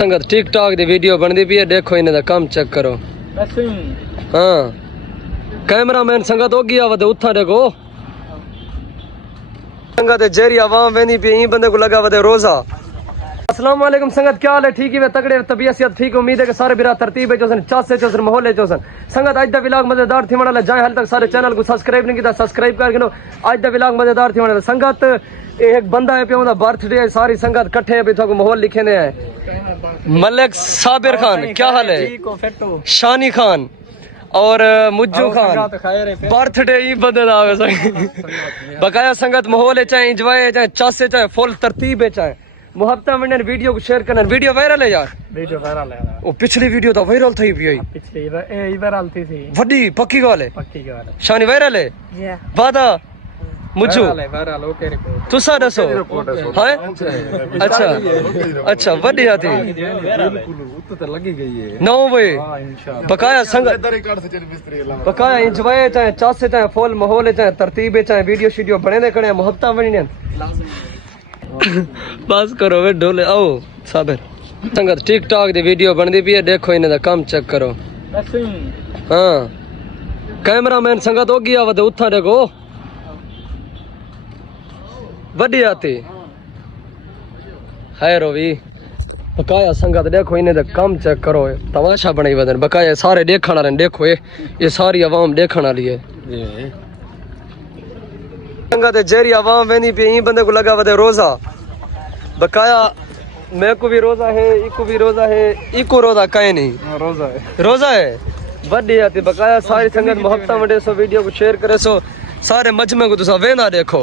संगत टिकटॉक दी वीडियो बनदी पई है, देखो इन्हें दा काम चेक करो। हाँ कैमरामैन संगत हो गया वदे उठा देखो संगत जेरी आवाम वेंदी पई ई बंदे को लगा वदे रोजा। अस्सलाम वालेकुम संगत, क्या हाल है? ठीक है तगड़े तबीयत सेहत ठीक, उम्मीद है कि सारे बिरा तरतीब है चोसन चासे चोसन माहौल चोसन। संगत आज दा व्लॉग मजेदार थी वाला जाए हाल तक सारे चैनल को सब्सक्राइब नहीं किया सब्सक्राइब कर गिनो। आज दा व्लॉग मजेदार थी वाला संगत एक बंदा है पे बर्थडे सारी संगत इकट्ठे है तो माहौल लिखे ने है। मलिक साबिर खान, क्या हाल है? शानी खान और मुज्जू खान बर्थडे ही बंदे दा बकाया संगत माहौल है, चाहे इंजॉय चाहे चासे चाहे फुल तरतीब है, चाहे मुहब्बत में वीडियो को शेयर करना। वीडियो वायरल है यार, वीडियो वायरल है। वो पिछली वीडियो तो वायरल थी भी पिछली ये वायरल थी वड्डी पक्की गल है। पक्की गल है। शानी वायरल है वादा मुझू वायरल ओके रिपोर्ट तुसा दसो हां अच्छा अच्छा वड्डी आती बिल्कुल तो लगी गई है 9 बजे हां इंशाल्लाह। बकाया संगत बकाया इंजॉय चाहे चासे चाहे फुल माहौल है, चाहे तरतीब है, चाहे वीडियो शीडियो बने ने कने मुहब्बत बनी बस करो वे डोले आओ साबिर। संगत टिकटॉक दी वीडियो बनदी पई है, देखो इन्हें दा काम चेक करो। हाँ कैमरामैन संगत हो गया वदे उठा देखो वड्डी आती है रोवी बकाया संगत देखो इन्हें दा काम चेक करो। तमाशा बनाई वदन बकाया सारे देखण वाले देखो ये सारी आवाम देखण वाली है। संगत जेरी आवाम वेंदी पई ई बंदे को लगा वदे रोजा। बकाया मेरे को भी रोजा है, इको भी रोजा है, इको रोजा कहीं नहीं रोजा है वड्डी आती। बकाया सारी संगत मोहब्बत में सो वीडियो को शेयर करे सो सारे मजमे को तुसा वेना देखो।